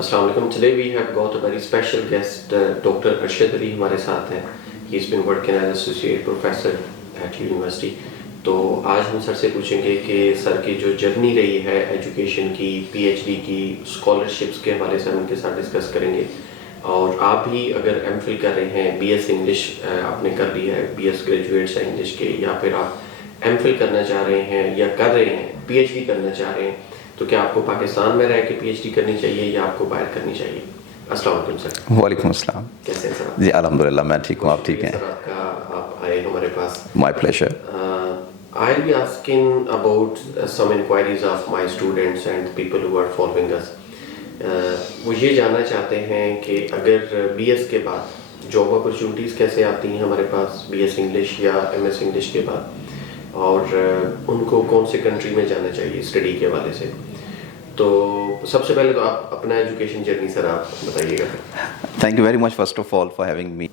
Assalamu alaikum. Today we have got a very special guest, Dr. Arshad Ali हमारे साथ हैं. He's been working as associate professor at university. तो आज हम सर से पूछेंगे कि सर की जो जर्नी रही है एजुकेशन की, पीएचडी की, स्कॉलरशिप्स के हवाले से हम उनके साथ डिस्कस करेंगे. और आप भी अगर एमफिल कर रहे हैं, बीएस इंग्लिश आपने कर लिया है, बीएस ग्रेजुएट्स हैं इंग्लिश के, या फिर आप एमफिल करना चाह रहे हैं या कर रहे हैं, पीएचडी करना चाह रहे हैं, तो क्या आपको पाकिस्तान में रह के पीएचडी करनी चाहिए या आपको बाहर करनी चाहिए? अस्सलाम वालेकुम सर. वालेकुम अस्सलाम. कैसे हैं सर? जी अल्हम्दुलिल्लाह मैं ठीक हूँ, आप ठीक हैं? सर आपका आप आए हमारे पास. My pleasure. I'll be asking about some inquiries of my students and people who are following us. वो ये जानना चाहते हैं कि अगर बीएस के बाद जॉब अपॉर्चुनिटीज़ कैसे आती हैं हमारे पास, बीएस इंग्लिश या एमएस इंग्लिश के बाद, और उनको कौन से कंट्री में जाना चाहिए स्टडी के हवाले से. तो सबसे पहले तो आप अपना एजुकेशन जर्नी सर आप बताइएगा. Thank you very much first of all for having me.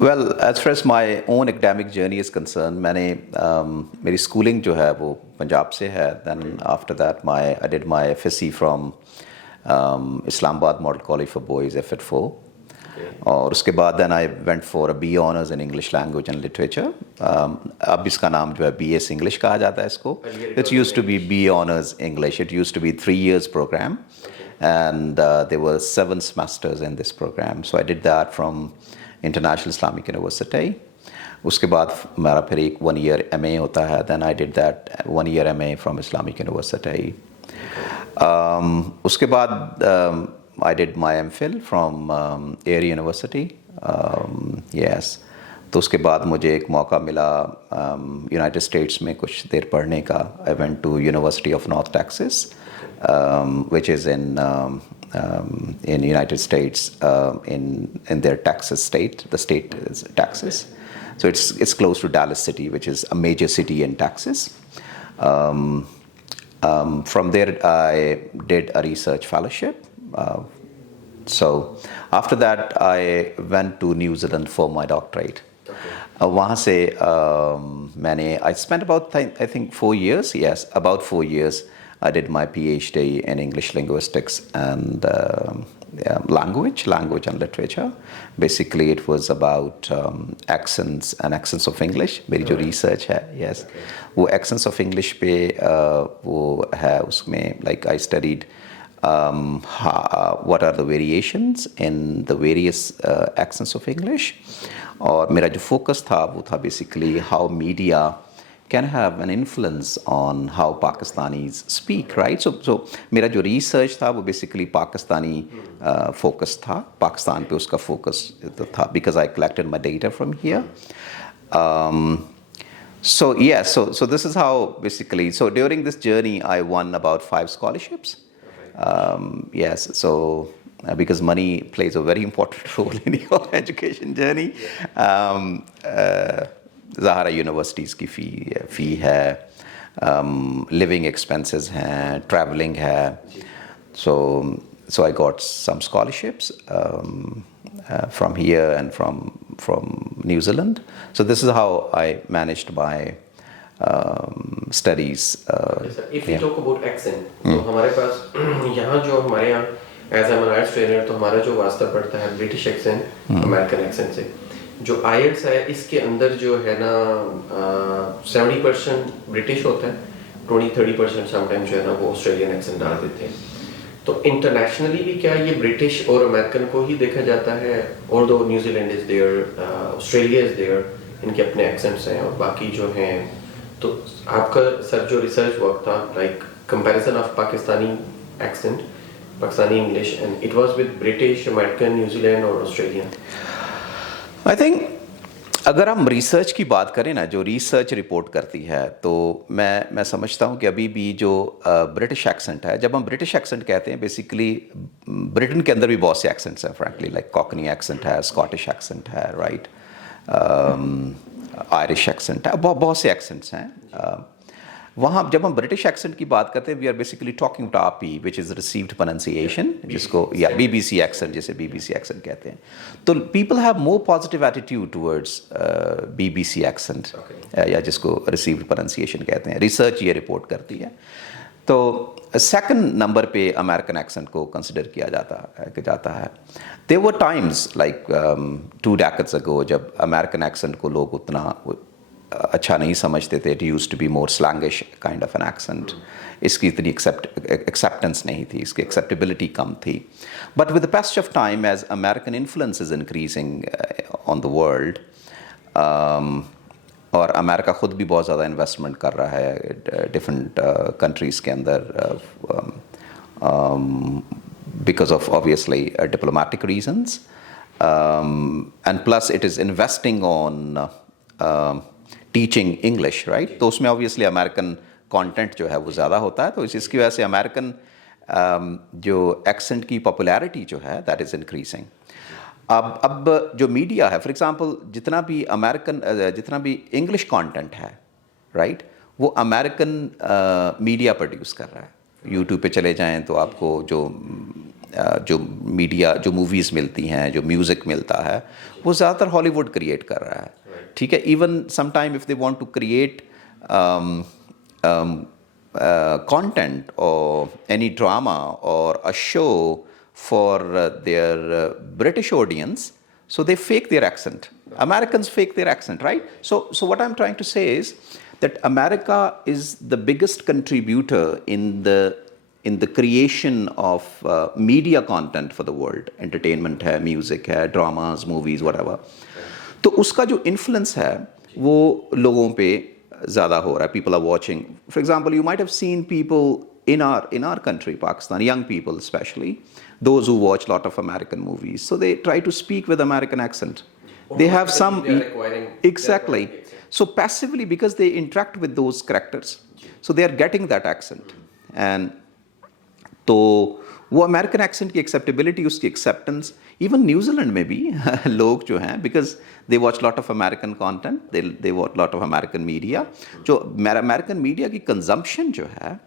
Well as far as my own academic journey is concern, मैंने मेरी स्कूलिंग जो है वो पंजाब से है. Then after that I did my FSc from Islamabad Model College for Boys F4. और उसके बाद then I went for a B honours in English language and literature. अब इसका नाम जो है बीएस इंग्लिश कहा जाता है इसको. It's used to be B honours English. It used to be 3 years program and there were 7 semesters in this program. So I did that from International Islamic University. उसके बाद मेरा फिर एक 1 year MA होता है. Then I did that 1 year MA from Islamic University. उसके बाद I did my MPhil from Air University. Yes. तो उसके बाद मुझे एक मौका मिला यूनाइटेड स्टेट्स में कुछ देर पढ़ने का. I went to University of North Texas, which is in United States, in their Texas state. The state is Texas. So it's close to Dallas City, which is a major city in Texas. From there I did a research fellowship. So after that I went to New Zealand for my doctorate. वहाँ से मैंने I spent about I think 4 years. Yes, about 4 years. I did my PhD in English linguistics and language and literature. Basically it was about accents and accents of English. मेरी जो research है, yes, वो accents of English पे वो है. उसमें like I studied what are the variations in the various accents of English. और मेरा जो focus था वो था basically how media can have an influence on how Pakistanis speak, right? So मेरा जो research था वो basically Pakistani focus था. पाकिस्तान पे उसका focus था because I collected my data from here. So yes, so this is how basically. So during this journey I won about 5 scholarships. Yes, so because money plays a very important role in your education journey. Zahara Universities की फ़ी है, living expenses हैं, traveling है. So I got some scholarships from here and from New Zealand. So this is how I managed my studies. If we talk about accent, तो हमारे पास यहाँ जो हमारे यहाँ एज एम आइल्स ट्रेनर तो हमारा जो वास्ता पड़ता है ब्रिटिश एक्सेंट, अमेरिकन एक्सेंट से. जो आइल्स है इसके अंदर जो है ना 70% ब्रिटिश होता है, 20-30% समटाइम्स जो है ना वो ऑस्ट्रेलियन एक्सेंट डाल देते हैं. तो इंटरनेशनली भी क्या ये ब्रिटिश और अमेरिकन को ही देखा जाता है? और दो New Zealand is there, Australia is there, इनके अपने एक्सेंट्स हैं, और बाकी जो हैं. तो आपका सर जो रिसर्च वर्क था लाइक कंपैरिजन ऑफ पाकिस्तानी एक्सेंट, Pakistani English, and it was with British, American, New Zealand और ऑस्ट्रेलियन. आई थिंक अगर हम रिसर्च की बात करें ना, जो रिसर्च रिपोर्ट करती है, तो मैं समझता हूँ कि अभी भी जो ब्रिटिश एक्सेंट है, जब हम ब्रिटिश एक्सेंट कहते हैं बेसिकली ब्रिटेन के अंदर भी बहुत से एक्सेंट्स हैं फ्रैंकली, लाइक कॉकनी एक्सेंट है, स्कॉटिश एक्सेंट है, राइट, आयरिश एक्सेंट है, बहुत से एक्सेंट्स हैं. वहाँ जब हम ब्रिटिश एक्सेंट की बात करते हैं, we are basically talking about RP which is received pronunciation, जिसको या बीबीसी एक्सेंट, जैसे बीबीसी एक्सेंट कहते हैं. तो people have more positive attitude towards BBC accent, या जिसको रिसीव्ड प्रोनाउंसिएशन कहते हैं. रिसर्च ये रिपोर्ट करती है. तो सेकंड नंबर पे अमेरिकन एक्सेंट को कंसिडर किया जाता है there were times like 2 decades ago जब अमेरिकन एक्सेंट को लोग उतना अच्छा नहीं समझते थे. It used to be more slangish kind of an accent. इसकी इतनी एक्सेप्टेंस नहीं थी, इसकी एक्सेप्टेबिलिटी कम थी. But with the passage of time as American influence is increasing on the world, और अमेरिका ख़ुद भी बहुत ज़्यादा इन्वेस्टमेंट कर रहा है डिफरेंट कंट्रीज़ के अंदर because of obviously diplomatic reasons, and plus it is investing on teaching English, right. तो उसमें ऑब्वियसली अमेरिकन कंटेंट जो है वो ज़्यादा होता है. तो इसकी वजह से अमेरिकन जो एक्सेंट की पॉपुलैरिटी जो है दैट इज़ इंक्रीजिंग. अब जो मीडिया है, फॉर एग्जांपल जितना भी इंग्लिश कंटेंट है, राइट, वो अमेरिकन मीडिया प्रोड्यूस कर रहा है. यूट्यूब पे चले जाएं तो आपको जो मीडिया, जो मूवीज़ मिलती हैं, जो म्यूज़िक मिलता है, वो ज़्यादातर हॉलीवुड क्रिएट कर रहा है. ठीक है. Even sometime if they want to create content or any drama or a show for their British audience, so they fake their accent. Americans fake their accent, right? So what I'm trying to say is that America is the biggest contributor in the creation of media content for the world. Entertainment है, music है, dramas, movies, whatever. तो उसका जो influence है वो लोगों पे ज़्यादा हो रहा है. People are watching. For example, you might have seen people in our country, Pakistan, young people especially, those who watch a lot of American movies. So they try to speak with American accent. They have some exactly. So passively, because they interact with those characters, so they are getting that accent. And तो वो American accent की एक्सेप्टेबिलिटी, उसकी acceptance, even New Zealand में भी लोग जो हैं, because they watch lot of American content, they watch lot of American media. जो अमेरिकन मीडिया की कंजम्पशन जो है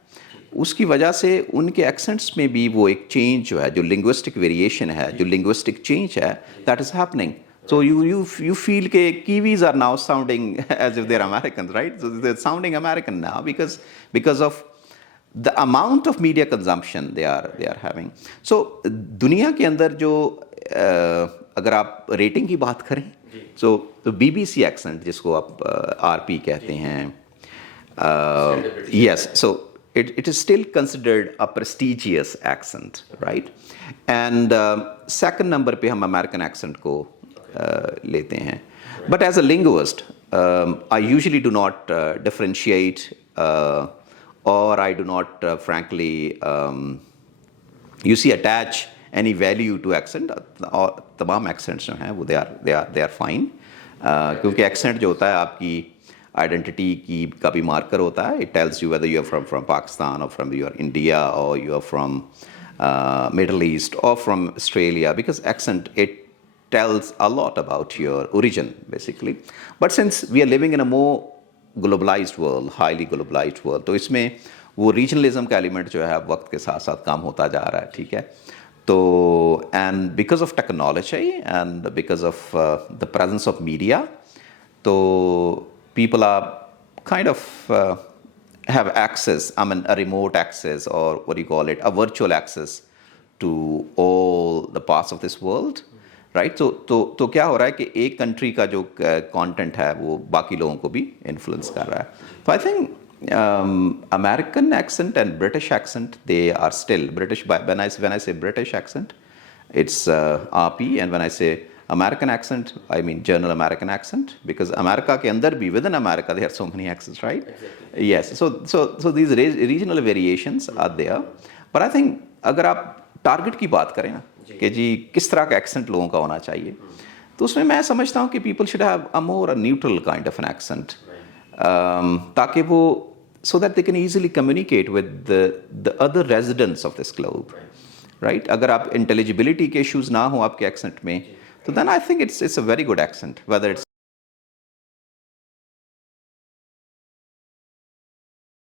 उसकी वजह से उनके एक्सेंट्स में भी वो एक चेंज जो है, जो लिंग्विस्टिक वेरिएशन है, जो लिंग्विस्टिक चेंज है, that is happening. So you feel के Kiwis are now sounding as if they're Americans, right? So they're sounding American now because of the amount of media consumption they are having. So दुनिया के अंदर जो अगर आप रेटिंग की बात करें, तो BBC एक्सेंट जिसको आप RP कहते हैं, yes, so it is still considered a prestigious accent, right? And second number पे हम American accent को लेते हैं. But as a linguist, I usually do not differentiate or I do not frankly attach any value to accent. और तमाम accents जो हैं वो they are fine. क्योंकि accent जो होता है आपकी identity की का भी marker होता है. It tells you whether you are from Pakistan or from India or you are from Middle East or from Australia, because accent, it tells a lot about your origin basically. But since we are living in a more globalized world, highly globalized world, तो इसमें वो regionalism का element जो है वक्त के साथ साथ काम होता जा रहा है. ठीक है. तो and because of technology and because of the presence of media, तो people are kind of have access, I mean a remote access, or what do you call it, a virtual access to all the parts of this world. Right. तो क्या हो रहा है कि एक कंट्री का जो कंटेंट है वो बाकी लोगों को भी इन्फ्लुएंस कर रहा है. तो I think American accent and British accent, they are still British. When I say British accent, it's RP, and when I say American accent, I mean general American accent, because America के अंदर भी, within America, there are so many accents, right. Yes. So these regional variations are there. But I think अगर आप टारगेट की बात करें ना कि जी किस तरह का एक्सेंट लोगों का होना चाहिए, तो उसमें मैं समझता हूँ कि people should have a more neutral kind of an accent, ताकि वो so that they can easily communicate with the other residents of this globe, right? अगर आप intelligibility के issues ना हो आपके accent में, तो then I think it's a very good accent, whether it's